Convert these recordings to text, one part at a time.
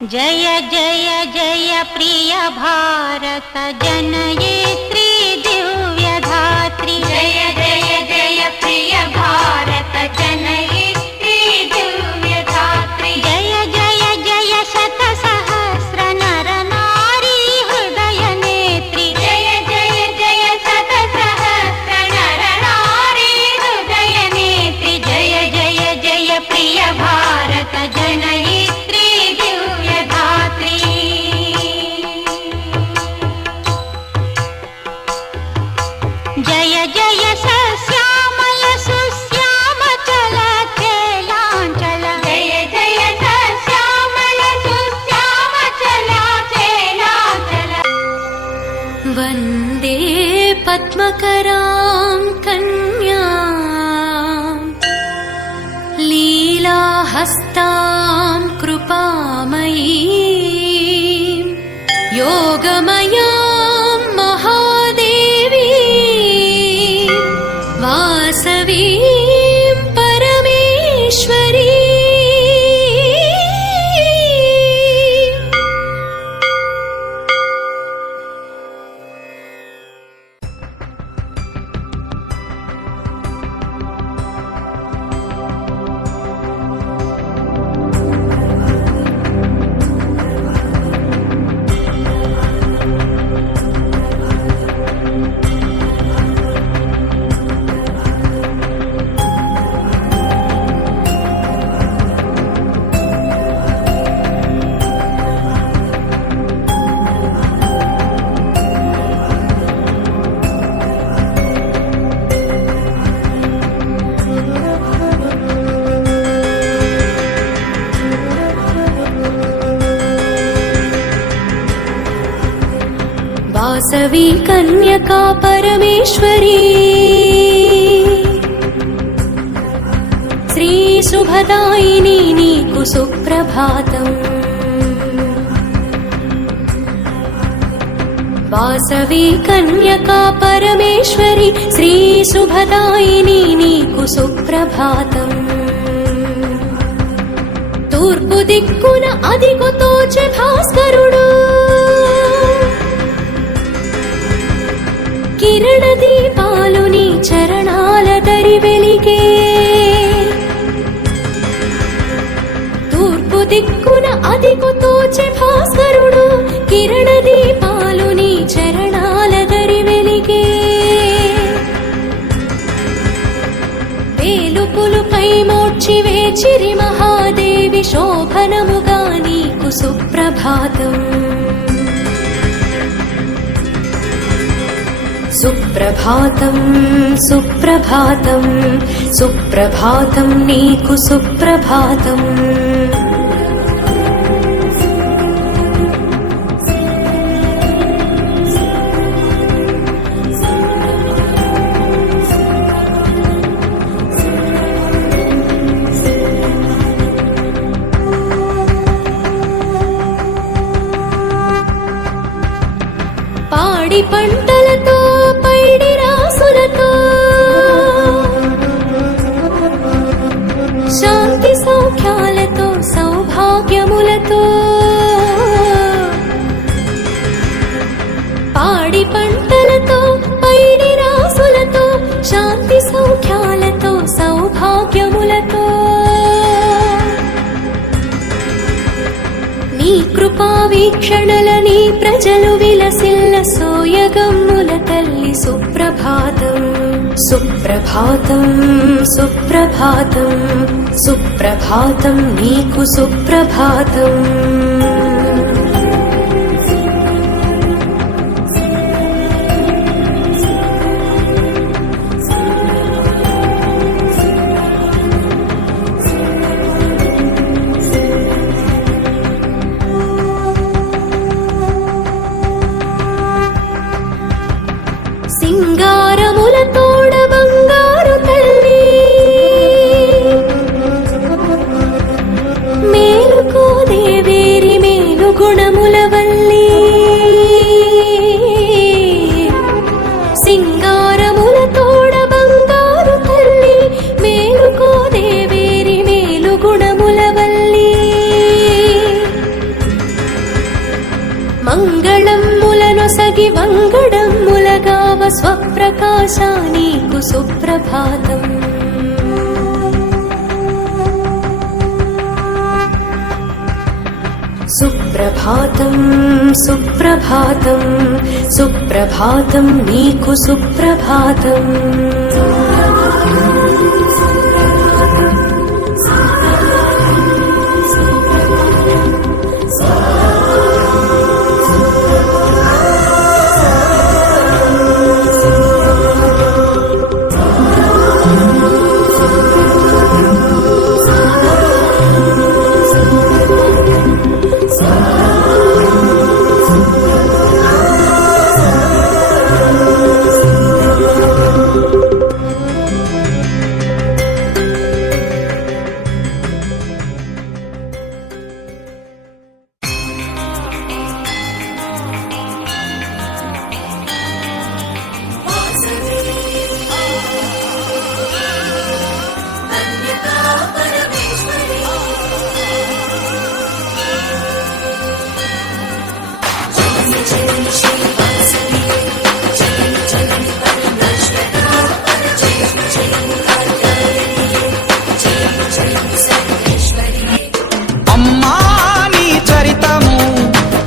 जय जय जय प्रिय भारत जनयित्री दिव्यधात्री। जय जय जय प्रिय भारत जनयित्री दिव्यधात्री। जय जय जय शत सहस्र नर नारी हृदय नेत्री। जय जय जय शत सहस्र नर नारी हृदय नेत्री। जय जय जय प्रिय भारत जनयित्री जय जय सस्यामल सुश्यामचल चेलांचल। जय जय सस्यामल सुश्यामचल चेलांचल। वन्दे पद्मकरां कन्यां लीलाहस्तां कृपामयीं योगमयां वासवीं परमेश्वरी। वासवी कन्यका परमेश्वरी श्री शुभदायिनी नीकु सुप्रभातम्। वासवी कन्यका परमेश्वरी श्री शुभदायिनी नीकु सुप्रभातम्। तूर्पु दिक्कुन अदिगु तोचे भास्करुडु కిరణ దీపాలు నీ చరణాల దరి వెలిగే। తూర్పు దిక్కున అదిగు తోచె భాస్కరుడు కిరణ దీపాలు నీ చరణాల దరి వెలిగే। వేలుపులుపై మోడ్చి వేచిరి మహాదేవి శోభనముగా నీకు సుప్రభాతం। सुप्रभातं सुप्रभातं सुप्रभातं नीकु सुप्रभातम्। పాడి పంటలతో పైడి రాసులతో శాంతి సౌఖ్యాలతో సౌభాగ్యములతో పాడి పంటలతో పైడి రాసులతో శాంతి సౌఖ్యాలతో సౌభాగ్యములతో నీ కృపా వీక్షణలని ప్రజలు విలసిల్ల సోయగమ్ముల తల్లి సుప్రభాతం। సుప్రభాతం సుప్రభాతం సుప్రభాతం నీకు సుప్రభాతం। సింగారముల తోడ బంగారు తల్లి మేలుకో దేవేరి మే మంగళమ్ములనొసగి వంగడమ్ములగావ స్వప్రకాశా నీకు సుప్రభాతం. సుప్రభాతం సుప్రభాతం సుప్రభాతం నీకు సుప్రభాతం.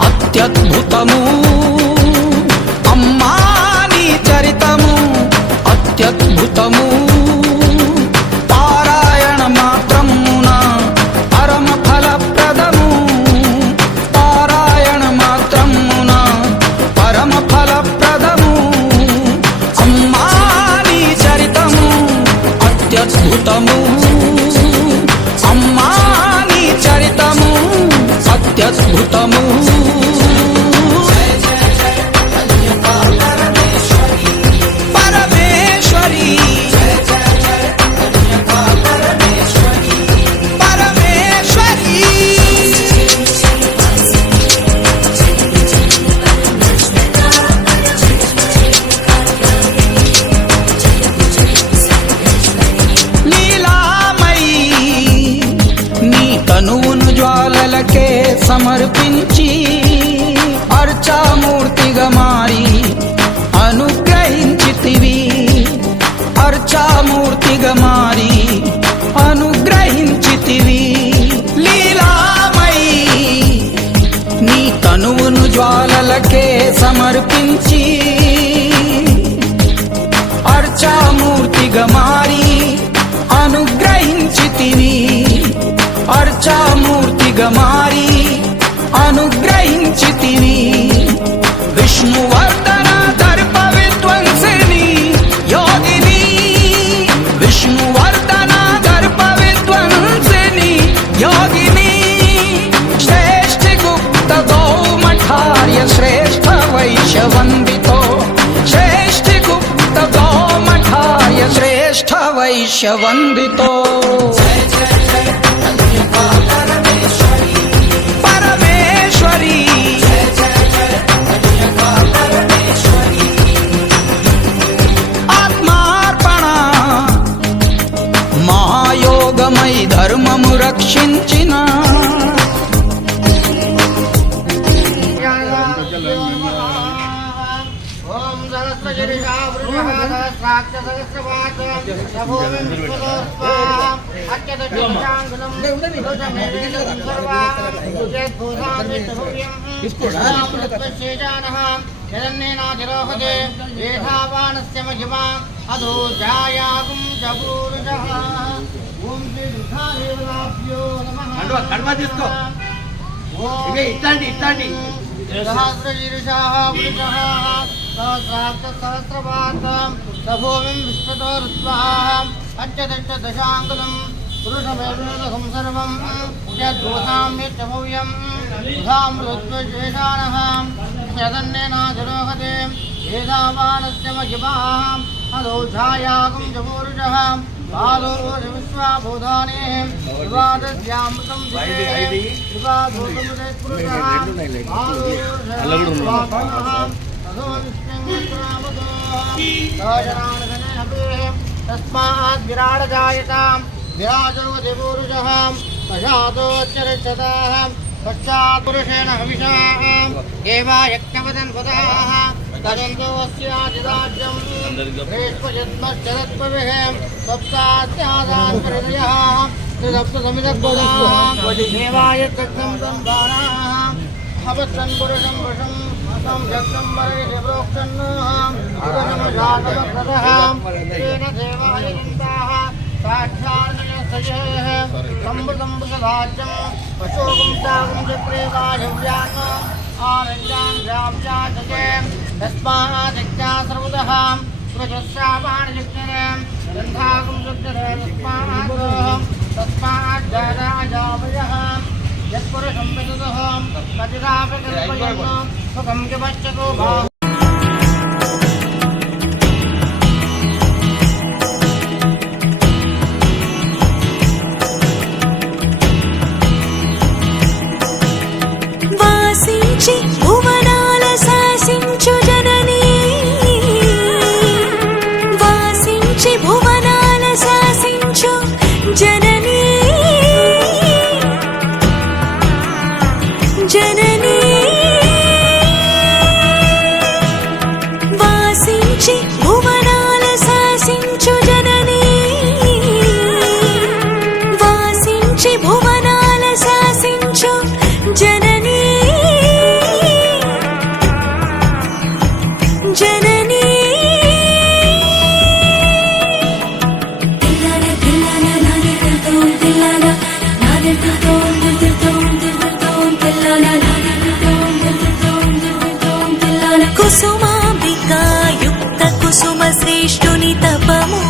అత్యద్భుతము అమ్మా నీ చరితము అత్యద్భుతము. పారాయణ మాత్రమున పరమ ఫలప్రదము. పారాయణ మాత్రమున పరమ ఫలప్రదము. అమ్మా నీ చరితము అత్యద్భుతము. అమ్మా నీ చరితము అత్యద్భుతము. జ్వాలలకే సమర్పించి అర్చామూర్తిగా మారి అనుగ్రహించితివి. అర్చామూర్తిగా మారి అనుగ్రహించితివి. లీలామయి నీ తనువును జ్వాలలకే సమర్పించి అర్చామూర్తిగా మారి అనుగ్రహించితివి. అర్చామూర్తిగా మారి అనుగ్రహించితివి. విష్ణువర్ధన దర్ప విధ్వంసిని యోగిని. విష్ణువర్ధన దర్ప విధ్వంసిని యోగిని. శ్రేష్ఠ గుప్త గౌమఠార్య శ్రేష్ఠ వైశ్యవందితో. శ్రేష్ఠ గుప్త గౌమఠార్య శ్రేష్ఠ వైశ్యవందితో. పరమేశ్వరి ఆత్మార్పణ మహాయోగమై ధర్మము రక్షించిన సహస్రవాతం సభూమిం విశ్వతో రుత్వా పంచదశదశాంగులం పురుషమేవం సర్వం యద్భూతాం యచ్చభవ్యం సుధామృత్వశేషానః యదన్నేనాధిరోహతే ఏధావానస్య మహిమాః అదౌఛాయాగుం జపూరుషః బాలో విశ్వాభూతాని వివాదస్యామృతం వివాదోగముదే పురుషః తస్మాత్ విరాడ జాయతాం విరాజో దిపురుషః పశాతోచ్చరిష్యతాః पश्चात् पुरुषेण हविषा एवा यज्ञवदन् पदाः तदन्तोऽस्यादिराज्यं रेष्मजन्मश्चरत्पविः सप्तास्यादात्महृदयः त्रिसप्तसमिदपदाः देवाय तत्सं संभाराः हवत्सन् पुरुषं वशं तं यज्ञं वरयति प्रोक्षन्नोऽहं पुरुषमजातमकृतः तेन देवाय चिन्ताः साक्षान्यस्तयेः सम्भृतं पुषराज्यं पशोगं चागं चक्रे वायव्यान् आरञ्जान् जाव्याचके तस्मादिज्ञा सर्वतः स्वजस्यावाणि जिज्ञरे गन्धागं जिज्ञरे तस्माज्जावयः यत्पुरुषं विदुः कतिरापकल्पयन् सुखं किमश्चको भाव వాసించి భువనాల శాసించు జననీ వాసించి భువనాల శాసించు జననీ జననీ వాసించి భువనాల శాసించు జననీ వాసించి భువనాల శాసించు జననీ జననీ తిల్లన తిల్లన నాదితోం తిల్లన నాదితోం తిల్లన నాదితోం తిల్లన కుసుమాంబికా యుక్త కుసుమ శ్రేష్ఠుని తపము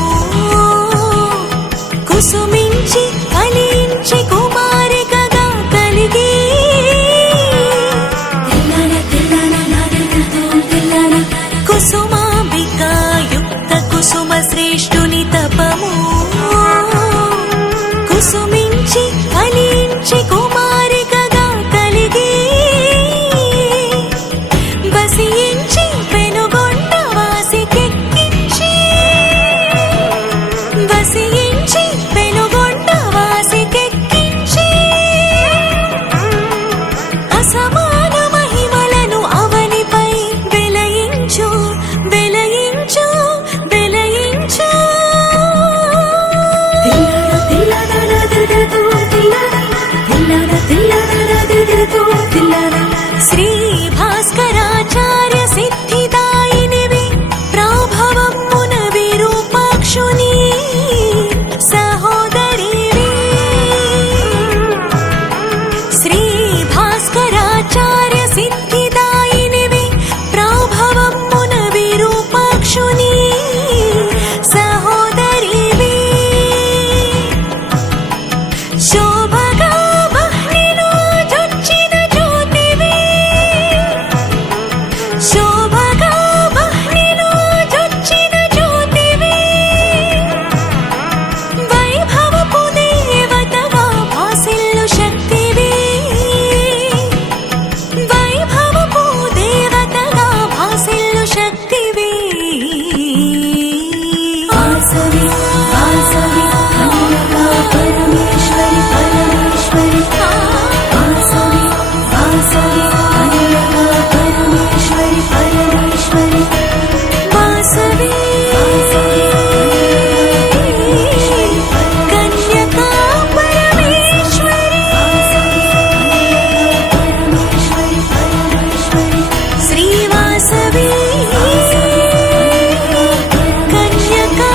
కుసుమించి ఫలించి కుమారికగా కలిగి కుసుమాంబికా యుక్త కుసుమ శ్రేష్ఠుని తపము కుసుమించి ఫలించి కుమారికగా కలిగి బసించి పెనుగొండ వాసికెక్కించి బసించి పెనుగొండ వాసికెక్కించి అసమాన మహిమలను అవనిపై వెలయించు వెలయించు వెలయించు శ్రీ భాస్కరాచార్య సిద్ధిదాయినివి ప్రాభవమున విరూపాక్షుని సహోదరివి శ్రీ భాస్కరాచార్య సిద్ధిదాయినివి ప్రాభవమున విరూపాక్షుని సహోదరివి శోభగా వహ్నిలో జొచ్చిన జ్యోతివి శోభగా వహ్నిలో జొచ్చిన జ్యోతివి వైభవపు దేవతగా భాసిల్లు శక్తివి వైభవపు దేవతగా భాసిల్లు శక్తివి వాసవి వాసవి కన్యకా పరమేశ్వరి పరమేశ్వరి వాసవి వాసవి కన్యకా పరమేశ్వరి పరమేశ్వరి వాసవి కన్యకా పరమేశ్వరి శ్రీ వాసవి కన్యకా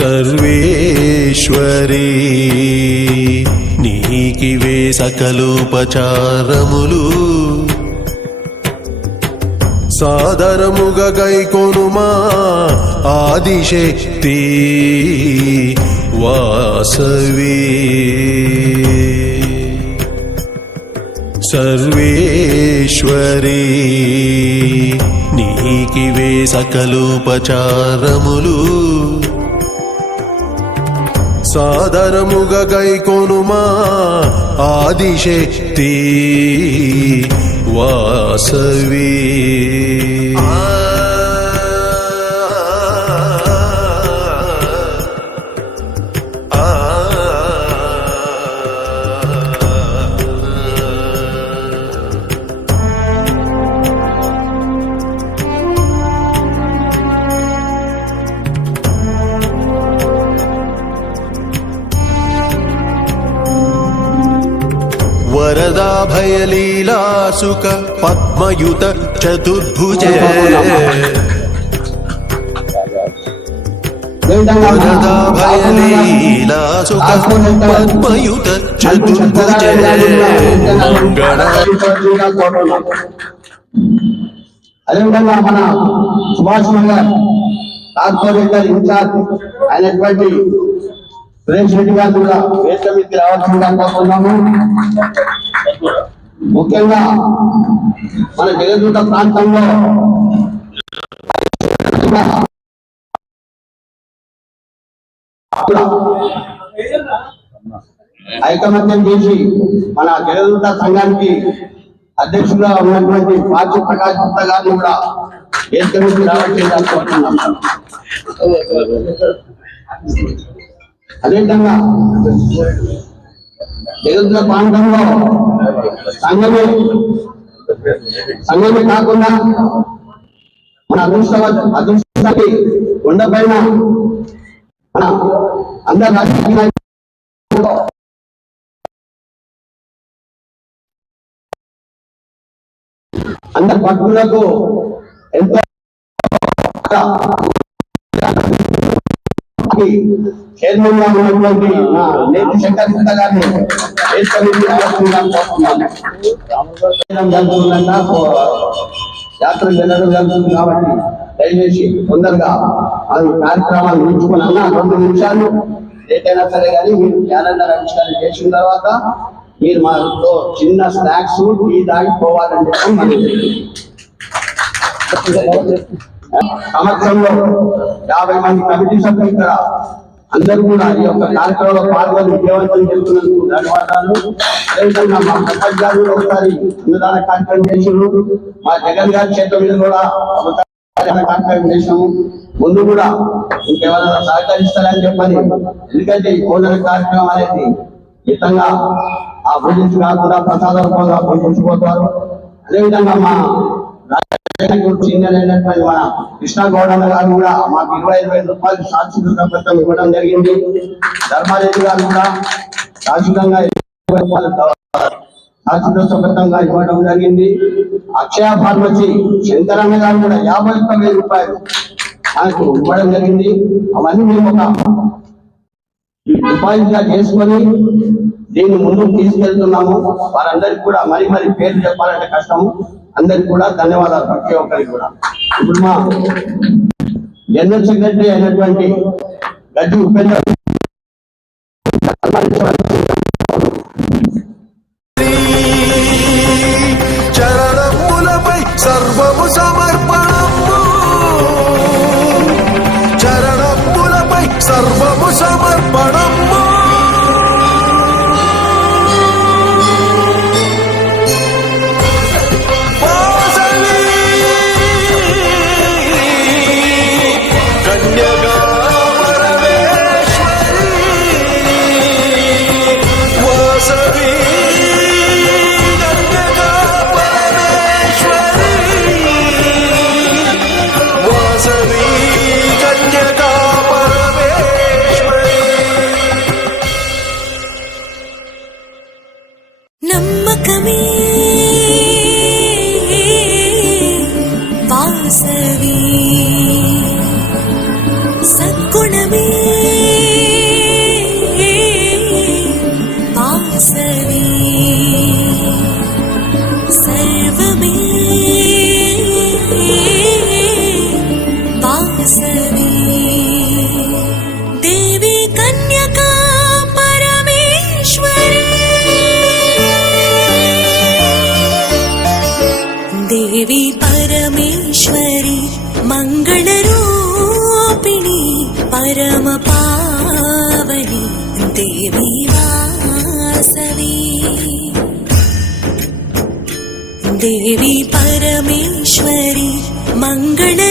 సర్వేశ్వరీ నీకివే సకలోపచారములు సాదరముగా గైకొనుమా ఆదిశక్తి వాసవి సర్వేశ్వరీ నీకివే సకలోపచారములు సాదరముగా గైకొనుమా ఆదిశక్తి వాసవి వరదా భయలీలాసుక పద్మయుత చతుర్భుజ వరదా భయలీలాసుక పద్మయుత చతుర్భుజ మంగళ. అదేవిధంగా మన సుభాష్ నగర్ కార్పొరేటర్ ఇన్ఛార్జ్ అయినటువంటి సురేష్ రెడ్డి గారు కూడా వేదిక మీదకి రావాల్సిందిగా కోరుతున్నాము. ముఖ్యంగా మన జగదూత ప్రాంతంలో ఐకమత్యం చేసి మన జగదూత సంఘానికి అధ్యక్షులుగా ఉన్నటువంటి పాచి ప్రకాష్ గుప్తా గారిని కూడా వేదిక మీదకి రావాల్సిందిగా కోరుతున్నాము. అదేవిధంగా జగద్గుల ప్రాంతంలో సంఘమే కాకుండా మన అదృష్టానికి ఉండపైన మన అందరి రాజకీయ నాయకులు అందరి భక్తులకు ఎంతో చైర్మన్ గా ఉన్నటువంటి నేతి శంకర్ గుప్తా గారిని యాత్ర జరుగుతుంది కాబట్టి దయచేసి తొందరగా కార్యక్రమాలు ఉంచుకుని అన్న 2 నిమిషాలు ఏదైనా సరే కానీ మీరు క్యాలెండర్ ఆవిష్కరణ చేసిన తర్వాత మీరు మాతో చిన్న స్నాక్స్ టీ తాగిపోవాలని చెప్పి సంవత్సరంలో 50 మంది కమిటీ సభ్యులు ఇక్కడ అందరూ కూడా ఈ యొక్క కార్యక్రమంలో పాల్గొని విజయవంతం చేస్తున్నందుకు ధన్యవాదాలు. అదేవిధంగా మా ప్రకాష్ గారు ఒకసారి అన్నదాన కార్యక్రమం చేసారు. మా జగన్ గారి చేతుల మీద కూడా కార్యక్రమం చేసాము. ముందు కూడా ఇంకెవరైనా సహకరిస్తారని చెప్పని, ఎందుకంటే ఈ భోజన కార్యక్రమం అనేది మితంగా ఆ భోజించి కాకుండా ప్రసాద రూపంగా భోజించిపోతారు. అదేవిధంగా మా సీనియర్ అయినటువంటి మన కృష్ణ గౌడన్న గారు కూడా మాకు 25,000 రూపాయలు శాశ్వత పత్రం ఇవ్వడం జరిగింది. ధర్మారెడ్డి గారు కూడా శాశ్వతంగా 20,000 రూపాయలు శాశ్వత పత్రంగా ఇవ్వడం జరిగింది. అక్షయ ఫార్మసీ శంకరన్న గారు కూడా 51,000 రూపాయలు నాకు ఇవ్వడం జరిగింది. అవన్నీ మేము ఒక డిపాజిట్గా చేసుకొని దీన్ని ముందుకు తీసుకెళ్తున్నాము. వారందరికీ కూడా మరి పేర్లు చెప్పాలంటే కష్టము. అందరికి కూడా ధన్యవాదాలు ప్రతి ఒక్కరికి కూడా. ఇప్పుడు మా జనరల్ సెక్రటరీ అయినటువంటి గడ్డి ఉపేంద్ర చరణములపై సర్వము సమర్పణము, చరణములపై సర్వము సమర్పణము. కన్యగా పరమేశ్వరి వాసవి దేవి కన్యకా పరమేశ్వరి దేవి పరమేశ్వరి మంగళరూపిణి పరమ పావని దేవి వాసవి దేవి పరమేశ్వరి మంగళరూపిణి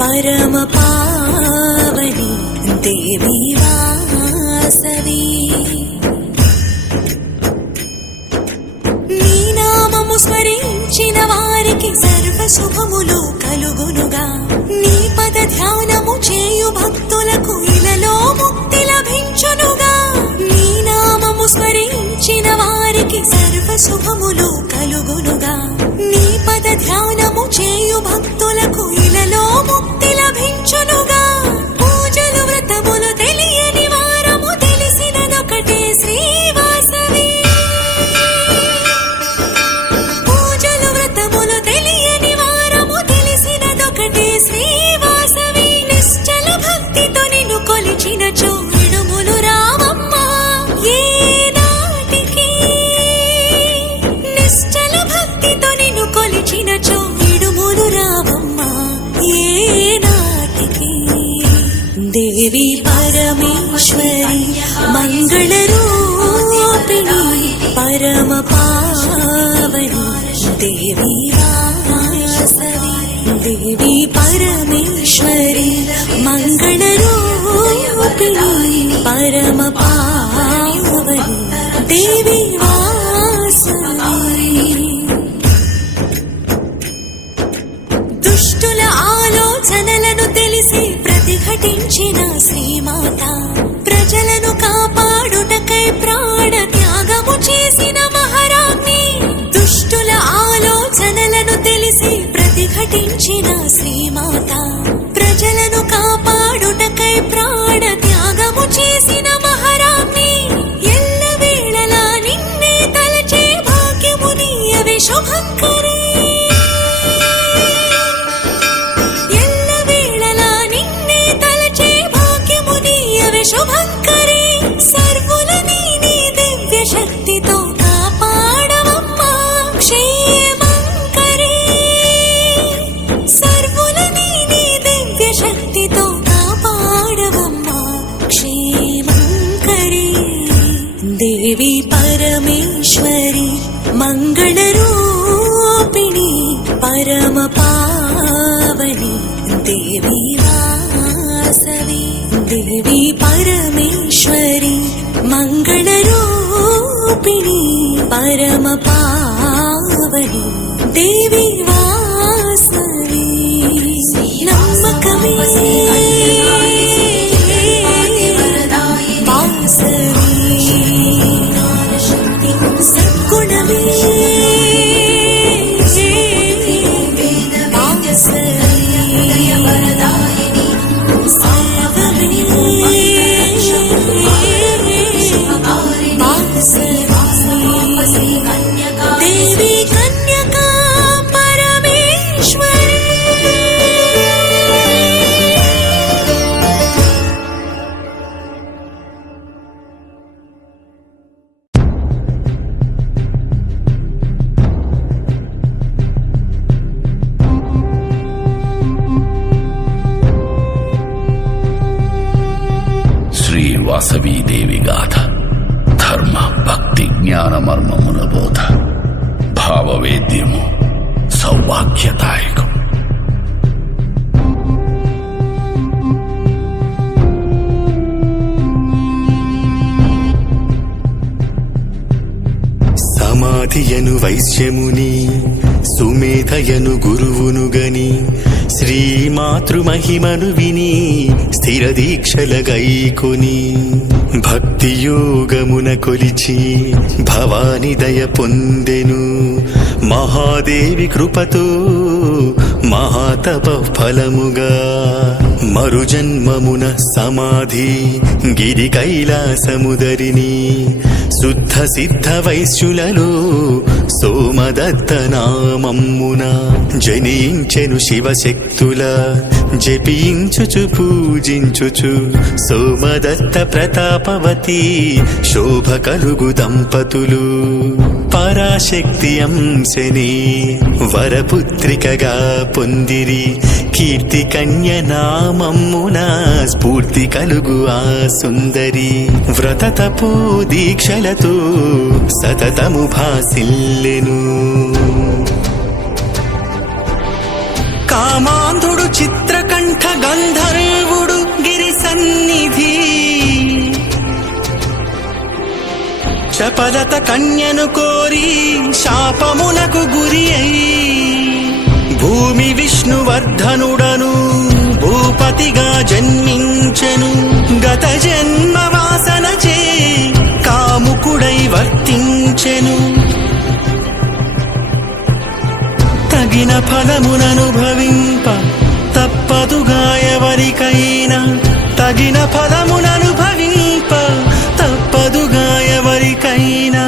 పరమ పావని దేవి వాసవి నీ నామము స్మరించిన వారికి సర్వ శుభములు కలుగునుగా నీ పద ధ్యానము చేయు భక్తులకు ఇలలో ముక్తి లభించునుగా నీ నామము స్మరించిన వారికి సర్వ శుభములు కలుగునుగా నీ పద ధ్యానము చేయు భక్తులకు ఇలలో ముక్తి లభించునుగా పూజలు వ్రతములు తెలియని వారము తెలిసినదొకటే శ్రీవాసవి పూజలు వ్రతములు తెలియని వారము తెలిసినదొకటే శ్రీవాసవి నిశ్చల భక్తితో నిన్ను కొలిచిన చోడుములు రావమ్మా ఏ నాటికి నిశ్చల భక్తితో నిన్ను కొలిచిన చోడుములు రావమ్మా ఏ నాటికి దేవి పరమేశ్వరి మంగళరూపిణి పరమ పావని దేవి వాసవి దేవి పరమేశ్వరి మంగళరూపిణి పరమ పావని దేవి వాసవి దుష్టుల ఆలోచనలను తెలిసి ప్రతిఘటించిన శ్రీమాత ప్రజలను కాపాడుటకై ప్రాణ త్యాగము చేసిన మహారాజ్ఞి దుష్టుల ఆలోచనలను తెలిసి ప్రతిఘటించిన శ్రీమాత ప్రజలను కాపాడుటకై ప్రాణ త్యాగము చేసిన మహారాజ్ఞి ఎల్లవేళలా నిన్నే తలచే భాగ్యము నీయవే శుభంకరే శుభంకరే సర్వులని నీ దివ్య శక్తితో కాపాడవమ్మా క్షేమంకరే సర్వులని నీ దివ్య శక్తితో కాపాడవమ్మా క్షేమంకరే దేవి పరమేశ్వరి మంగళరూపిణి పరమ పావని దేవి వాసవి దేవి పరమేశ్వరి మంగళరూపిణి పరమ పావని దేవి వాసవి నమ్మకమే వాసవి సద్గుణమే దేవి కన్యకా పరమేశ్వరి శ్రీ వాసవీదేవి గాథ ధర్మ భక్తి జ్ఞాన మర్మమున బోధ భావవేద్యము సౌభాగ్యదాయకం సమాధియను వైశ్యముని సుమేధయను గురువునుగని శ్రీమాతృమహిమను విని స్థిర దీక్షలగైకొని భక్తియోగమున కొలిచి భవాని దయ పొందెను మహాదేవి కృపతో మహాతప ఫలముగా మరుజన్మమున సమాధి గిరి కైలాసముదరిని శుద్ధ సిద్ధ వైశ్యులలో సోమదత్త నామమ్మున జనించెను శివశక్తుల జపించుచు పూజించుచు సోమదత్త ప్రతాపవతి శోభ కలుగు దంపతులు పరాశక్తి అంశని వరపుత్రికగా పొందిరి కీర్తి కన్య నామమ్మున స్ఫూర్తి కలుగు ఆ సుందరి వ్రతతపో దీక్షలతో సతతము భాసిల్లెను కామాంధుడు చిత్రకంఠ గంధర్వుడు గిరి సన్నిధి చపలత కన్యను కోరి శాపమునకు గురి అయి భూమి విష్ణువర్ధనుడను భూపతిగా జన్మించెను గత జన్మ వాసనచే కాముకుడై వర్తించెను తగిన ఫలముననుభవింప తప్పదుగా ఎవరికైనా తగిన ఫలముననుభవింప తప్పదుగా ఎవరికైనా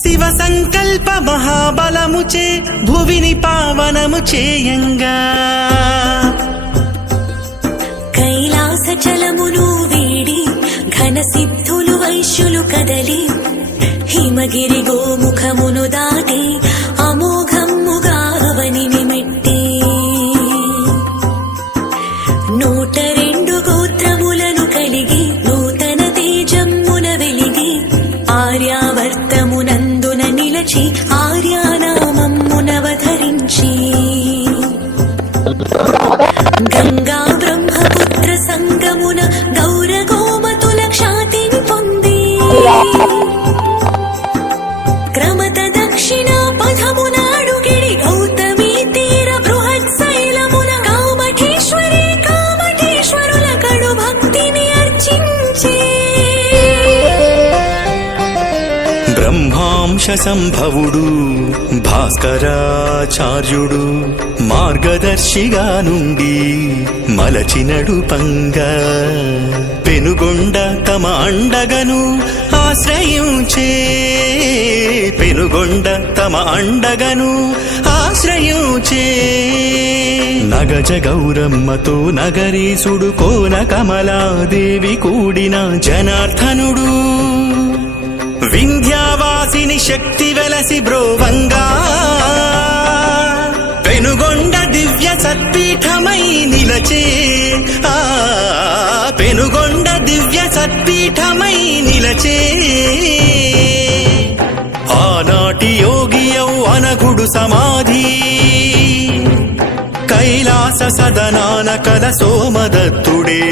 శివ సంకల్ప మహాబలముచే భువిని పావనము చేయంగా కైలాస చలమును వీడి ఘన సిద్ధులు వైశ్యులు కదలి హిమగిరి గోముఖమును దాటి అమోఘమ్ముగా అవనిని మెట్టి 102 గోత్రములను కలిగి నూతన తేజమ్మున వెలిగి ఆర్యావర్తమునందున నిలచి ఆర్యానామమ్మునవధరించి గంగా బ్రహ్మపుత్ర సంగమున గౌర గోమతుల ఖ్యాతిని పొంది క్రమత దక్షిణ పథమునాడుగిడి గౌతమీ తీర బృహత్ శైలమున కామఠేశ్వరుల కడు భక్తిని అర్చించే బ్రహ్మాంశ సంభవుడు భాస్కరాచార్యుడు మార్గదర్శిగా నుండి మలచినడు పంగా పెనుగొండ తమ అండగను ఆశ్రయించే పెనుగొండ తమ అండగను ఆశ్రయించే నగజ గౌరమ్మతో నగరీసుడు కోన కమలాదేవి కూడిన జనార్దనుడు వింధ్యావాసిని శక్తి వెలసి బ్రోవంగా పెనుగొండ దివ్య సత్పీఠమై నిలచే పెనుగొండ దివ్య సత్పీఠమై నిలచే ఆనాటి యోగియౌ అనగుడు సమాధి కైలాస సదనాన కల సోమదత్తుడే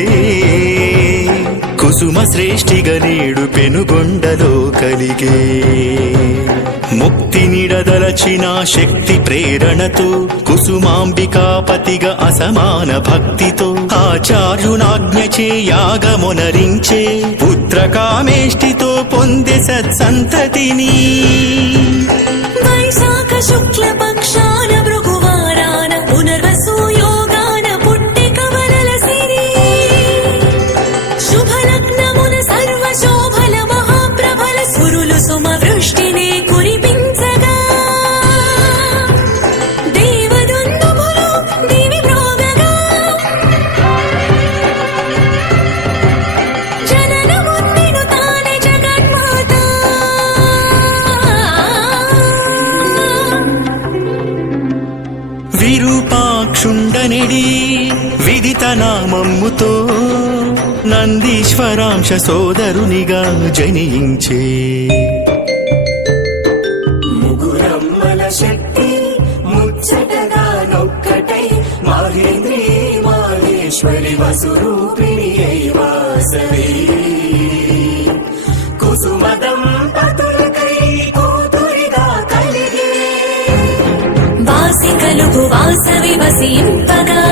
కుసుమ శ్రేష్ఠిగా నేడు పెనుగొండలో కలిగే ముక్తి నిడదలచిన శక్తి ప్రేరణతో కుసుమాంబికాపతిగా అసమాన భక్తితో ఆచార్యునాజ్ఞచే యాగమునరించే పుత్రకామేష్టితో పొందే సత్సంతతిని వైశాఖ శుక్ల పక్షాన భృగువారాన పునర్వసు యోగాన పుట్టి కవలల సిరి శుభలగ్నమున సర్వ శోభల మహాప్రభల సురులు సుమ వృష్టిని కురిపించగా దేవదుందుభులు దివి ప్రోగగా జననముందిను తానే జగన్మాత విరూపాక్షుండనిడి విదిత నామమ్ముతో నందీశ్వరాంశ సోదరునిగా జనించే ముగురమ్మల శక్తి ముచ్చటగా నొక్కటై మాహేంద్రి మాహేశ్వరి వసురూపిణి అయి వాసవి కుసుమ దంపతులకై కూతురిగా కలిగే వాసి కలుగు వాసవి వసింపగా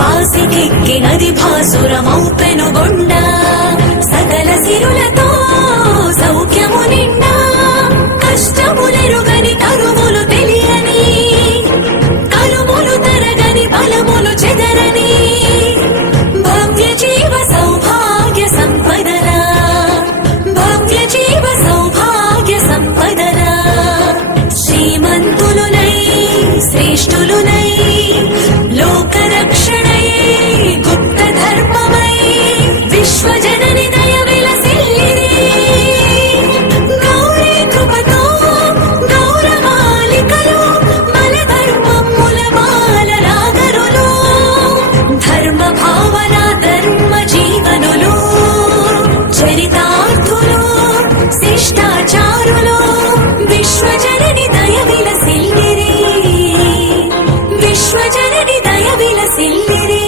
వాసికెక్కినది భాసురమౌ పెనుగొండ సకల సిరులతో సౌఖ్యము నిండా కష్టములెరుగని కరువులు తెలియని కరువులు తరగని బలములు చెదరని భవ్య జీవ సౌభాగ్య సంపద శ్రేష్ఠులునై లోకరక్షణయే గుప్త ధర్మమై విశ్వజనని దయ విలసిల్లిరి గౌరీ కృపతో గౌరవాలికలు మన ధర్మముల మాల నాగరులు ధర్మ భావన ధర్మ జీవనులు చరితార్థులు శిష్టాచారులు విశ్వజనని దయ విలసిల్లిరి విశ్వజనని దయ విలసిల్లిరి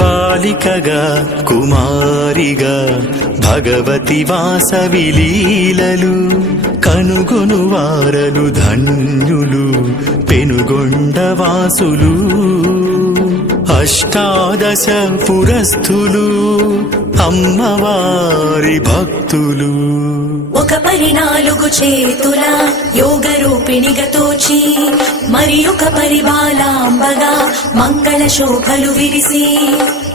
బాలికగా కుమారిగా భగవతి వాసవి లీలలు కనుగొను వారలు ధన్యులు పెనుగొండవాసులు అష్టాదశ పురస్థులు అమ్మవారి భక్తులు ఒక 14 చేతుల యోగ రూపిణిగా తోచి మరి ఒక పరిబాలాంబగా మంగళ శోభలు విరిసి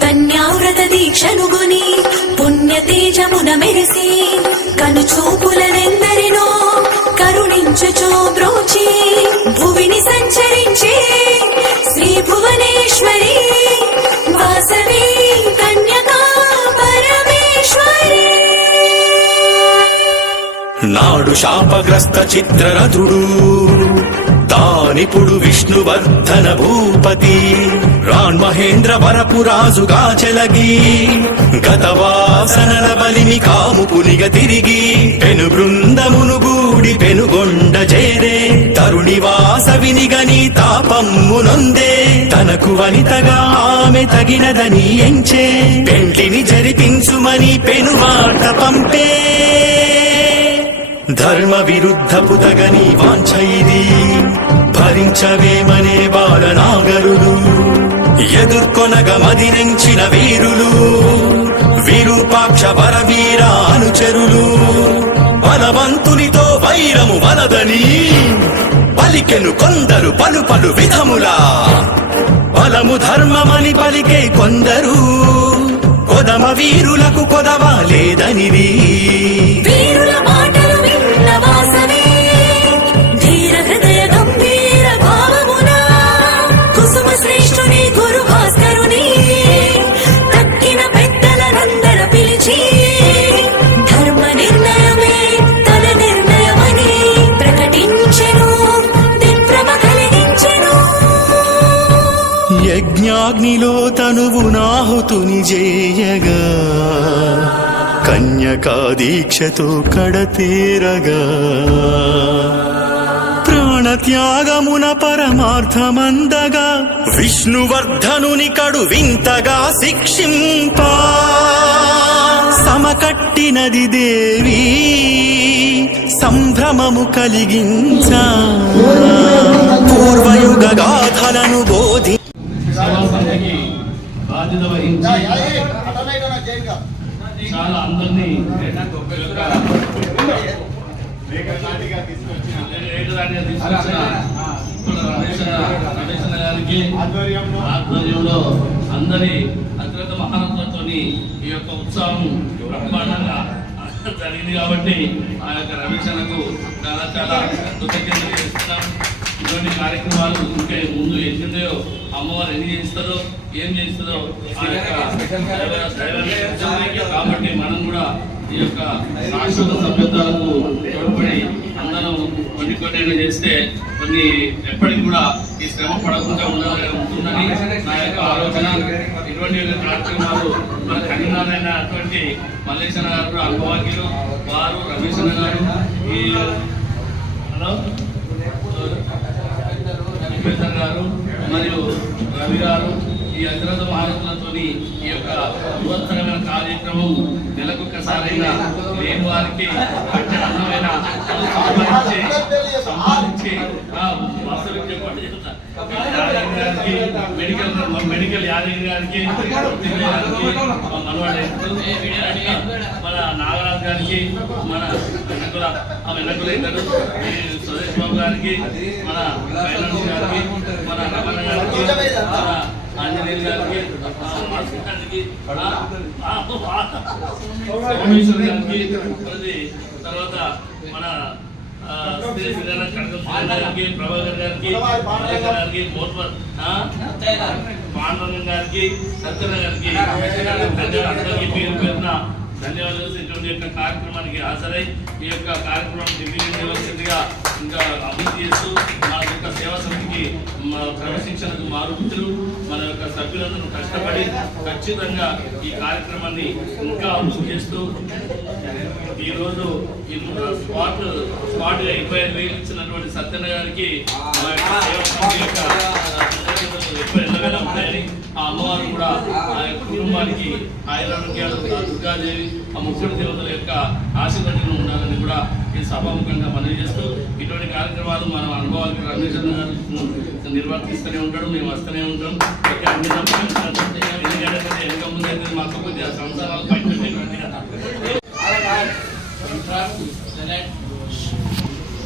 కన్యావ్రత దీక్షను గుని పుణ్య తేజమున మెరిసి కను చూపులనెందరినో కరుణించుచో బ్రోచి భువిని సంచరించే శ్రీ భువనేశ్వరి వాసవి కన్యకా పరమేశ్వరి నాడు శాపగ్రస్త చిత్రరథుడు తానిపుడు విష్ణువర్ధన భూపతి రాణ్మహేంద్ర వరపురాజుగా చెలగి గత వాసనల బలిమి కాముపునిగ తిరిగి పెను బృందమును గూడి పెనుగొండ చేరే తరుణి వాసవినిగని తాపమ్మునొందే తనకు వనితగా ఆమె తగినదని ఎంచే పెండ్లిని జరిపించుమని పెనుమాట పంపే ధర్మ విరుద్ధపు తగని వాంఛ ఇది భరించవేమనే బాలనాగరులు ఎదుర్కొనగ మదిరెంచిన వీరులు విరూపాక్ష వరవీర అనుచరులు బలవంతునితో వైరము వలదని పలికెను కొందరు పలు పలు విధములా బలము ధర్మమని పలికే కొందరు కొదమ వీరులకు కొదవ లేదనిది వీరుల మాటలు విన్న వాసవి ధీర హృదయ గంభీర భావమున కుసుమ శ్రేష్ఠుని గురు భాస్కరుని తక్కిన పెద్దలనందర పిలిచి ధర్మ నిర్ణయమే తన నిర్ణయమని ప్రకటించెను దిగ్భ్రమ కలిగించెను యజ్ఞాగ్నిలో తనువు నాహుతుని చేయగా కన్యకా దీక్షతో కడతేరగా ప్రాణత్యాగమున పరమార్థమందగా విష్ణువర్ధనుని కడు వింతగా శిక్షింపా సమకట్టినది దేవి సంభ్రమము కలిగించా పూర్వయుగ గాథలను బోధి సమాజానికి బాధ్యత వహించి చాలా అందరినీ రమేష్ గారికి ఆధ్వర్యంలో అందరి అత్యంత మహానత్వంతో ఈ యొక్క ఉత్సవం బ్రహ్మాండంగా జరిగింది కాబట్టి ఆ యొక్క రమేష్ అన్నకు చాలా చాలా కృతజ్ఞతలు చేస్తున్నాం. ఇటువంటి కార్యక్రమాలు ఇంకా ముందు ఎన్నిందో అమ్మవారు ఎన్ని చేస్తుందో ఏం చేస్తుందో ఆ యొక్క కాబట్టి మనం కూడా ఈ యొక్క శాశ్వత సభ్యతలకు తోడ్పడి అందరం కొన్ని చేస్తే కొన్ని ఎప్పటికి కూడా ఈ శ్రమ పడకుండా ఉంటుందని నా యొక్క ఆలోచన. ఇటువంటి కార్యక్రమాలు మన కన్వీనర్ అటువంటి మల్లేశ్వర గారు కూడా అనుభవాగ్యులు వారు రమేష్ గారు ఈ గారు మరియు రవి గారు ఈ అగ్రత భారతులతో ఈ యొక్క బృహత్తరమైన కార్యక్రమం నెలకొకసారైనా లేని వారికి అందమైన సంపాదించి వాస్తవిక మెడికల్ యాదగిరి గారికి మనవాడే మన నాగరాజు గారికి మన వెనకుల ఇద్దరు సురేష్ బాబు గారికి మన ఫైనాన్స్ గారికి మన రమణ గారికి మన ఆంజనేయులు గారికి సోమేశ్వర్ గారికి తర్వాత మన గారికి, ప్రభాకర్ గారికి, గారికి, పాండురంగం గారికి, సత్యన గారికి అందరికీ పేరు పేరున ధన్యవాదాలు. ఇటువంటి యొక్క కార్యక్రమానికి హాజరై ఈ యొక్క కార్యక్రమం దిగ్విజయవలసిందిగా ఇంకా అభివృద్ధి చేస్తూ మన యొక్క సేవా సమితికి క్రమశిక్షణకు మారుతులు మన యొక్క సభ్యులందరూ కష్టపడి ఖచ్చితంగా ఈ కార్యక్రమాన్ని ఇంకా అభివృద్ధి చేస్తూ ఈరోజు స్పాట్గా 25,000 ఇచ్చినటువంటి సత్యన్న గారికి మా యొక్క సేవా సమితి యొక్క ఎక్కువ ఎల్లవేళ ఉంటాయని ఆ అమ్మవారు కూడా ఆ యొక్క కుటుంబానికి ఆయురారోగ్యాలు, దుర్గాదేవి, ఆ ముఖ్యుడి దేవతల యొక్క ఆశీర్వాదాలు ఉండాలని కూడా ఈ సభాముఖంగా మనవి చేస్తూ ఇటువంటి కార్యక్రమాలు మన అనుభవాలకు రమేష్ అన్న గారు నిర్వర్తిస్తూనే ఉంటాడు, మేము వస్తూనే ఉంటాం. అన్ని ఎందుకంటే వెనక ముందు అయితే మాకు కొద్దిగా సంవత్సరాలు బయట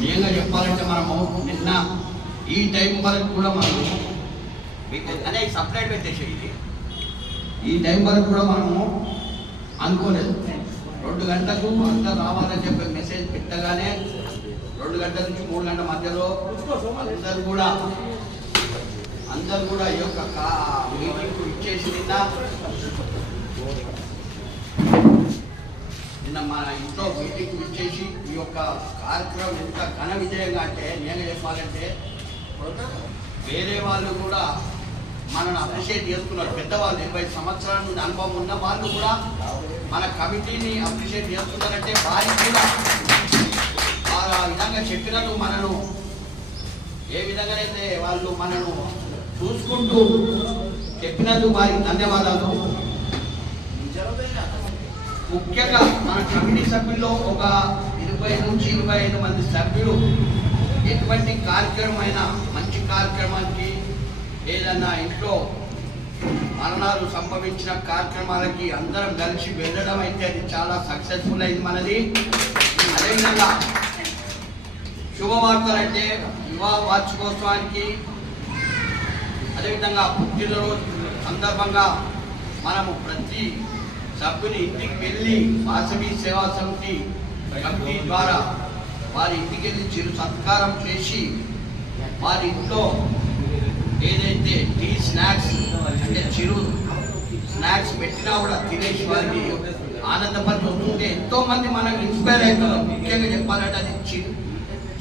ఏంగా చెప్పాలంటే మనము నిన్న ఈ టైం వరకు కూడా మనము అనే సపరేట్ పెట్టేసేది ఈ టైం వరకు కూడా మనము అనుకోలేదు. 2 గంటలకు అంతా రావాలని చెప్పి మెసేజ్ పెట్టగానే 2 గంటల నుంచి 3 గంటల మధ్యలో అందరూ కూడా ఈ యొక్క మీటింగ్కు ఇచ్చేసి నిన్న మన ఇంట్లో మీటింగ్కు ఇచ్చేసి ఈ యొక్క కార్యక్రమం ఎంత ఘన విజయంగా అంటే నేను చెప్పాలంటే వేరే వాళ్ళు కూడా మనల్ని అప్రిషియేట్ చేస్తున్నారు. పెద్దవాళ్ళు 20 సంవత్సరాల నుండి అనుభవం ఉన్న వాళ్ళు కూడా మన కమిటీని అప్రిషియేట్ చేస్తున్నారంటే వారికి కూడా ఆ విధంగా చెప్పినట్టు మనను ఏ విధంగానైతే వాళ్ళు మనను చూసుకుంటూ చెప్పినందుకు వారికి ధన్యవాదాలు. ముఖ్యంగా మన కమిటీ సభ్యుల్లో ఒక 20 నుంచి 25 మంది సభ్యులు ఎటువంటి కార్యక్రమమైనా మంచి కార్యక్రమానికి ఏదన్నా ఇంట్లో మరణాలు సంభవించిన కార్యక్రమాలకి అందరం కలిసి వెళ్ళడం అయితే అది చాలా సక్సెస్ఫుల్ అయింది మనది. అదేవిధంగా శుభవార్తలు అంటే వివాహ వార్షికోత్సవానికి అదేవిధంగా పుట్టినరోజు సందర్భంగా మనము ప్రతి సభ్యుని ఇంటికి వెళ్ళి వాసవి సేవా సమితి కమిటీ ద్వారా వారి ఇంటికి వెళ్ళి చిరు సత్కారం చేసి వారి ఇంట్లో ఏదైతే టీ స్నాక్స్ అంటే చిరు స్నాక్స్ పెట్టినా కూడా తినేసి వారికి ఆనందపరిచి వస్తుంటే ఎంతో మంది మనకు ఇన్స్పైర్ అవుతున్నారు. ముఖ్యంగా చెప్పాలంటే అది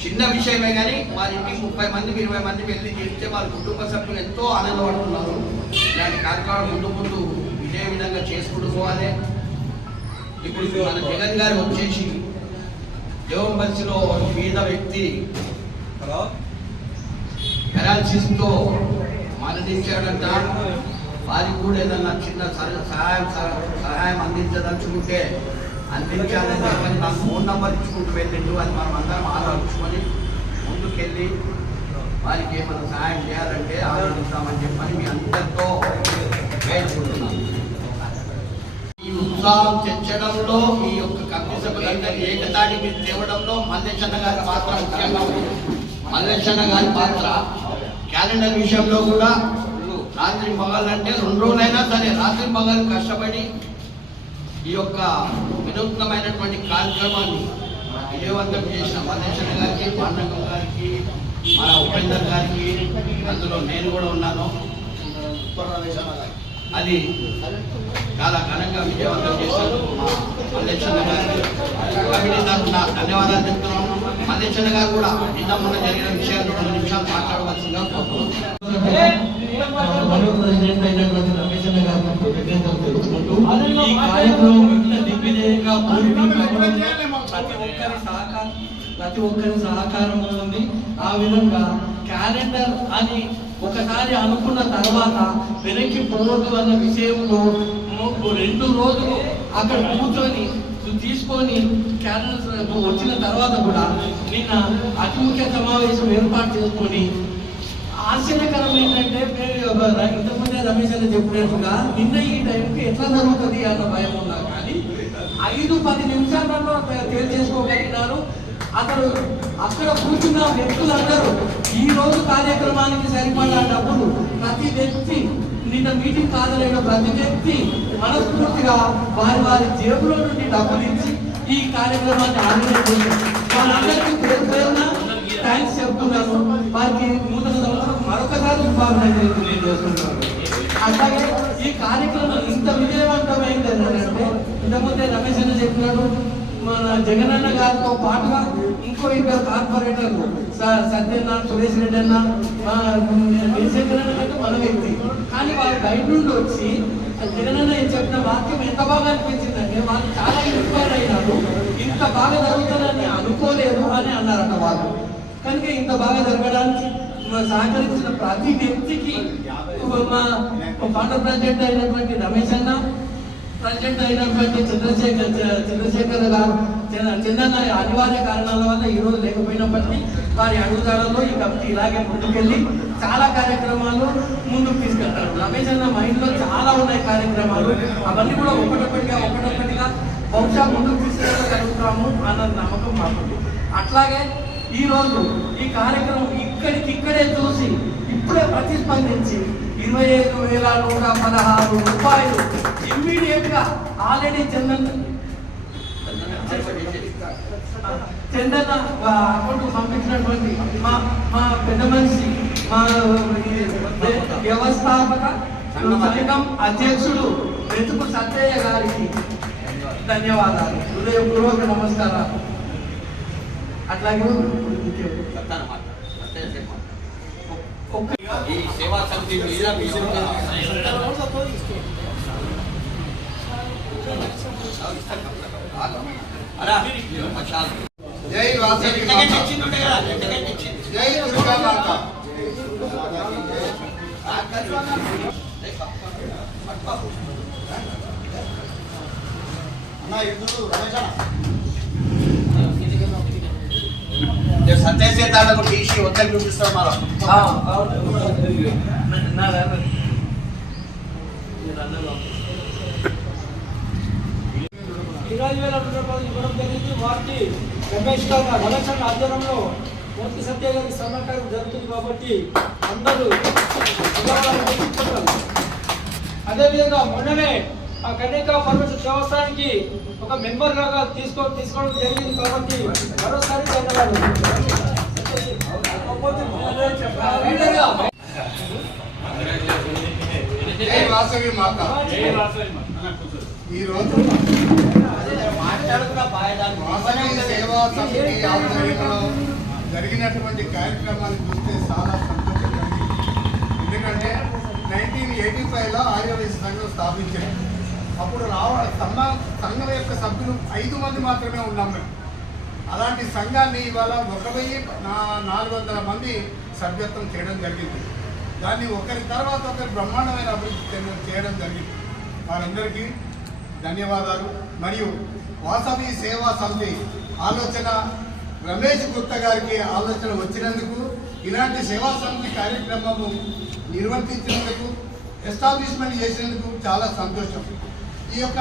చిన్న విషయమే కానీ వారి ఇంటికి 30 మంది 20 మంది వెళ్ళి చేస్తే వారి కుటుంబ సభ్యులు ఎంతో ఆనందపడుతున్నారు. ఇలాంటి కార్యక్రమాలు ముందు ఇదే విధంగా చేసుకుంటూ పోవాలి. ఇప్పుడు మన జగన్ గారు వచ్చేసి దేవంబల్సిలో పేద వ్యక్తి పెరాలసిస్తో మరణించాడంట. వారికి కూడా ఏదన్నా చిన్న సహాయం అందించదలుచుకుంటే అందించాలని చెప్పని నాకు ఫోన్ నెంబర్ ఇచ్చుకుంటూ వెళ్ళిండు. అది మనం అందరం ఆలోచించుకొని ముందుకెళ్ళి వారికి ఏమైనా సహాయం చేయాలంటే ఆలోచిస్తామని చెప్పని మీ అందరితో వేడుకుంటున్నాం. ఈ ఉత్సాహం తెచ్చడంలో ఈ యొక్క కమిటీ సభ్యులందరినీ ఏకతాటి మీద తేవడంలో మల్లేశన్న గారి పాత్ర ముఖ్యంగా ఉంది. మల్లేశన్న గారి పాత్ర క్యాలెండర్ విషయంలో కూడా రాత్రి పగలంటే 2 రోజులైనా సరే రాత్రి పగలు కష్టపడి ఈ యొక్క వినూత్నమైనటువంటి కార్యక్రమాన్ని విజయవంతం చేసిన మల్లేశన్న గారికి, పాండరంగం గారికి, మన ఉపేందర్ గారికి, అందులో నేను కూడా ఉన్నాను. అది చాలా ఘనంగా విజయవంతం చేశారు మల్లేశన్న గారికి కమిటీ తరఫున ధన్యవాదాలు చెప్తున్నాము. మల్లేశన్న గారు కూడా నిన్న మొన్న జరిగిన విషయాలు 2 నిమిషాలు మాట్లాడవలసిందిగా కోరుతున్నాను. ఈ కార్యక్రమం ఇంత దిగ్విజయంగా ప్రతి ఒక్కరి సహకారం ఉంది. ఆ విధంగా క్యాలెండర్ అని ఒకసారి అనుకున్న తర్వాత వెనక్కి పోవద్దు అన్న విషయంలో 2 రోజులు అక్కడ కూర్చొని తీసుకొని క్యాలెండర్ వచ్చిన తర్వాత కూడా నిన్న అతి ముఖ్య సమావేశం ఏర్పాటు చేసుకొని ఆశ్చర్యకరం ఏంటంటే ఇంతకుముందే రమేష్ అని చెప్పినట్టుగా నిన్న ఈ టైంకి ఎట్లా జరుగుతుంది అన్న భయం ఉన్నా కానీ 5-10 నిమిషాలలో తేల్చేసుకోగలిగినారు. అక్కడ కూర్చున్న వ్యక్తులందరూ ఈ రోజు కార్యక్రమానికి సరిపడా డబ్బులు ప్రతి వ్యక్తి నిన్న మీటింగ్ హాజరైన ప్రతి వ్యక్తి మనస్ఫూర్తిగా వారి జేబులో నుండి డబ్బులు ఇచ్చి ఈ కార్యక్రమాన్ని ఆర్గనైజ్ వాళ్ళందరికీ పేరు పేరున థ్యాంక్స్ చెప్తున్నాను. వారికి నూతన సంవత్సరం మరొకసారి శుభాకాంక్షలు తెలియజేస్తున్నాను. అట్లాగే ఈ కార్యక్రమం ఇంత విజయవంతమైంది అంటే ఇంతకుముందే రమేష్ అన్న చెప్పినాడు, మన జగనన్న గారితో పాటుగా ఇంకో ఇద్దరు కార్పొరేటర్లు సత్యన్న, సురేష్ రెడ్డి అన్న, జగనన్న కంటే మన వ్యక్తి, కానీ వాళ్ళు బయట నుండి వచ్చి జగనన్న చెప్పిన వాక్యం ఎంత బాగా అనిపించిందంటే వాళ్ళు చాలా ఇన్స్పైర్ అయినారు. ఇంత బాగా జరుగుతుందని అనుకోలేదు అని అన్నారట వాళ్ళు. కనుక ఇంత బాగా జరగడానికి సహకరించిన ప్రతి వ్యక్తికి మా ఫౌండర్ ప్రెసిడెంట్ అయినటువంటి రమేష్ అన్న, ప్రెసిడెంట్ అయినటువంటి చంద్రశేఖర్ గారు, చందన్న అనివార్య కారణాల వల్ల ఈరోజు లేకపోయినప్పటికీ వారి అడుగుదాలలో ఈ కమిటీ ఇలాగే ముందుకెళ్ళి చాలా కార్యక్రమాలు ముందుకు తీసుకెళ్తారు. రమేష్ అన్న మైండ్లో చాలా ఉన్నాయి కార్యక్రమాలు, అవన్నీ కూడా ఒకటొక్కటిగా బహుశా ముందుకు తీసుకెళ్ళగలుగుతాము అన్న నమ్మకం మాకు. అట్లాగే ఈరోజు ఈ కార్యక్రమం ఇక్కడికిక్కడే చూసి ఇప్పుడే ప్రతిస్పందించి 25,116 రూపాయలు ఇమ్మీడియట్ గా ఆల్రెడీ చందన్న అకౌంట్ పంపించినటువంటి మా పెద్ద మనిషి, మా వ్యవస్థాపక సంఘం అధ్యక్షుడు వెతుకు సత్తయ్య గారికి ధన్యవాదాలు, హృదయపూర్వక నమస్కారాలు. అట్లాగే ఈ సేవా సమితి మీద జై వాసవి జై దుర్గా మాత. సత్యసే తాలకు టీసీ వద్దకు చూపిస్తాం మనం. 20,000 రూపాయలు ఇవ్వడం జరిగింది. వారికి రమేష్ గారు ఎలక్షన్ ఆధ్వర్యంలో పూర్తి సత్య గారి సమాచారం జరుగుతుంది కాబట్టి అందరూ అదేవిధంగా మొన్ననే ఆ కన్యకా పరమేశ్వర దేవస్థానానికి ఒక మెంబర్ లాగా తీసుకోవడం జరిగింది కాబట్టి మరోసారి వాసవి మాత. ఈరోజు వాసవి సేవా సమితి ఆధ్వర్యంలో జరిగినటువంటి కార్యక్రమాన్ని చూస్తే చాలా సంతోషం కలిగింది. ఎందుకంటే 1985లో ఆర్యవైశ్య సంఘం స్థాపించారు. అప్పుడు సంఘం యొక్క సభ్యులు 5 మంది మాత్రమే ఉన్నాం మేము. అలాంటి సంఘాన్ని ఇవాళ 1,400 మంది సభ్యత్వం చేయడం జరిగింది. దాన్ని ఒకరి తర్వాత ఒకరి బ్రహ్మాండమైన అభివృద్ధి చేయడం జరిగింది. వారందరికీ ధన్యవాదాలు. మరియు వాసవి సేవా సమితి ఆలోచన రమేష్ గుప్తా గారికి ఆలోచన వచ్చినందుకు, ఇలాంటి సేవా సమితి కార్యక్రమము నిర్వర్తించినందుకు, ఎస్టాబ్లిష్మెంట్ చేసినందుకు చాలా సంతోషం. ఈ యొక్క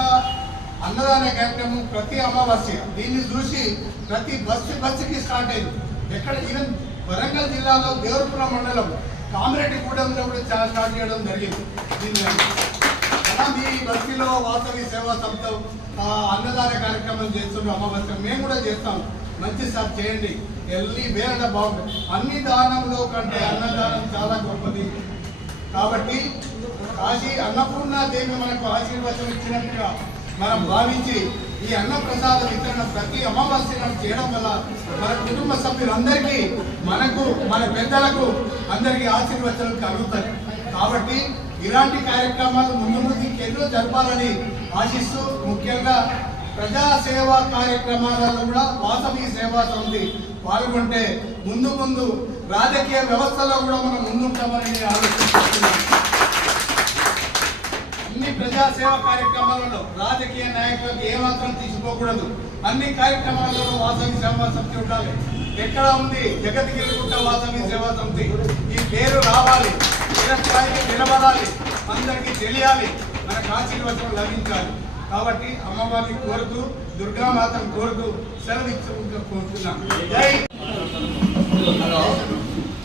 అన్నదాన కార్యక్రమం ప్రతి అమావాస్య దీన్ని చూసి ప్రతి బస్సుకి స్టార్ట్ అయింది. ఎక్కడ ఈవెన్ వరంగల్ జిల్లాలో దేవరపురం మండలం కామిరెడ్డిగూడెంలో కూడా స్టార్ట్ చేయడం జరిగింది. దీన్ని మీ బస్తీలో వాసవి సేవా సంస్థ అన్నదాన కార్యక్రమం చేస్తున్న అమావాస్య మేము కూడా చేస్తాం. మంచి సార్ చేయండి, వెళ్ళి వేరడ బాగుంటుంది. అన్ని దానంలో కంటే అన్నదానం చాలా గొప్పది. కాబట్టి కాశీ అన్నపూర్ణాదేవి మనకు ఆశీర్వాదం ఇచ్చినట్టుగా మనం భావించి ఈ అన్న ప్రసాద వితరణ ప్రతి అమావాస్య చేయడం వల్ల మన కుటుంబ సభ్యులందరికీ, మనకు, మన పెద్దలకు అందరికీ ఆశీర్వచనాలు కలుగుతాయి. కాబట్టి ఇలాంటి కార్యక్రమాలు ముందు ఎన్నో జరపాలని ఆశిస్తూ, ముఖ్యంగా ప్రజాసేవా కార్యక్రమాలలో కూడా వాసవి సేవా సమితి పాల్గొంటే ముందు రాజకీయ వ్యవస్థలో కూడా మనం ముందుంటామని నేను ఆలోచిస్తున్నాను. అన్ని ప్రజాసేవా కార్యక్రమాలలో రాజకీయ నాయకులకు ఏమాత్రం తీసుకోకూడదు. అన్ని కార్యక్రమాలలో వాసవి సేవా సమితి ఉండాలి. ఎక్కడ ఉంది జగద్గిరిగుట్ట వాసవి సేవా సమితి, ఈ పేరు రావాలి, స్థాయికి నిలబడాలి, అందరికీ తెలియాలి, మనకు ఆశీర్వాదం లభించాలి. కాబట్టి అమ్మవారిని కోరుతూ, దుర్గామాతను కోరుతూ సెలవు ఇచ్చి కోరుతున్నాం.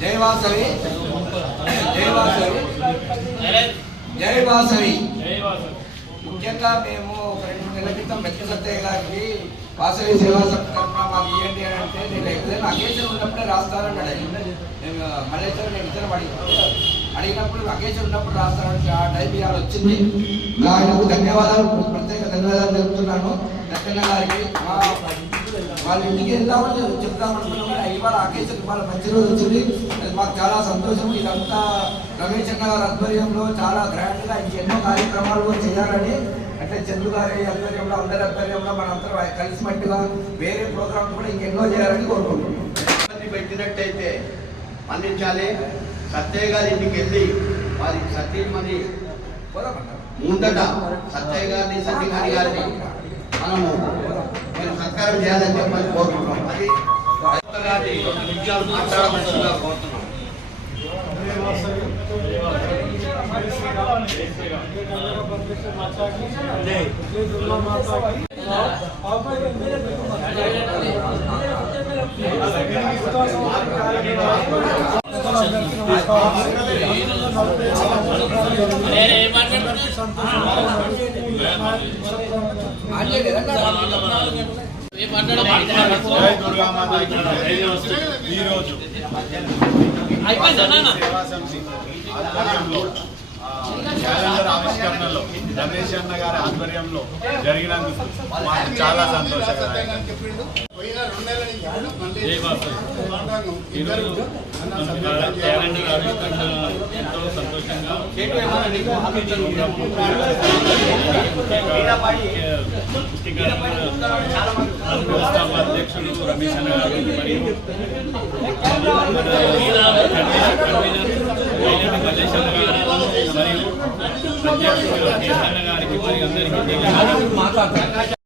జై వాసవి, జై వాసవి, జై వాసవి. ముఖ్యంగా మేము ఒక 2 నెలల క్రితం మెట్ల సత్తయ్య గారికి వాసవి సేవా సంస్థ మాకు ఇవ్వండి అని అంటే నేను ఏదైనా అకేషన్ ఉన్నప్పుడే రాస్తానన్నాడు. మేము మల్లేశ్వరం నేను ఇద్దరం అడిగినప్పుడు అకేషన్ ఉన్నప్పుడు రాస్తానని ఆ టైం ఇవాళ వచ్చింది. ఆయనకు ధన్యవాదాలు, ప్రత్యేక ధన్యవాదాలు తెలుపుతున్నాను. లక్కన్న గారికి వాళ్ళ ఇంటికి వెళ్దామని చెప్తామనుకున్నాం. ఇవాళ అకేషన్ ఇవాళ మంచి రోజు వచ్చింది. అది మాకు చాలా సంతోషం. ఇదంతా రమేష్ అన్న గారి ఆధ్వర్యంలో చాలా గ్రాండ్గా ఎన్నో కార్యక్రమాలు కూడా చేయాలని, అంటే చంద్రు గారి ఆధ్వర్యంలో అందరి ఆధ్వర్యంలో మనందరం కలిసిమట్టుగా వేరే ప్రోగ్రామ్స్ కూడా ఇంకెన్నో చేయాలని కోరుకుంటున్నాం. పెట్టినట్టయితే అందించాలి. సత్యయ్య గారి ఇంటికి వెళ్ళి వారి సత్యమని ముందట సత్యయ్య గారిని సత్యగారి గారిని మనము మీరు సత్కారం చేయాలని చెప్పని కోరుకుంటున్నాం. అది మాట్లాడవలసిందిగా కోరుతున్నాం. ఈరోజు క్యాలెండర్ ఆవిష్కరణలో రమేష్ అన్న గారి ఆధ్వర్యంలో జరిగినందుకు మాకు చాలా సంతోషకరం. క్యాలెండర్ ఆవిష్కరణ ఎంతో సంతోషంగా అధ్యక్షుడు రమేష్ అన్న గారు మరియు మల్లేష్ అన్న గారు మరియు అధ్యక్షుడు కేశన్న గారికి మరియు అందరికీ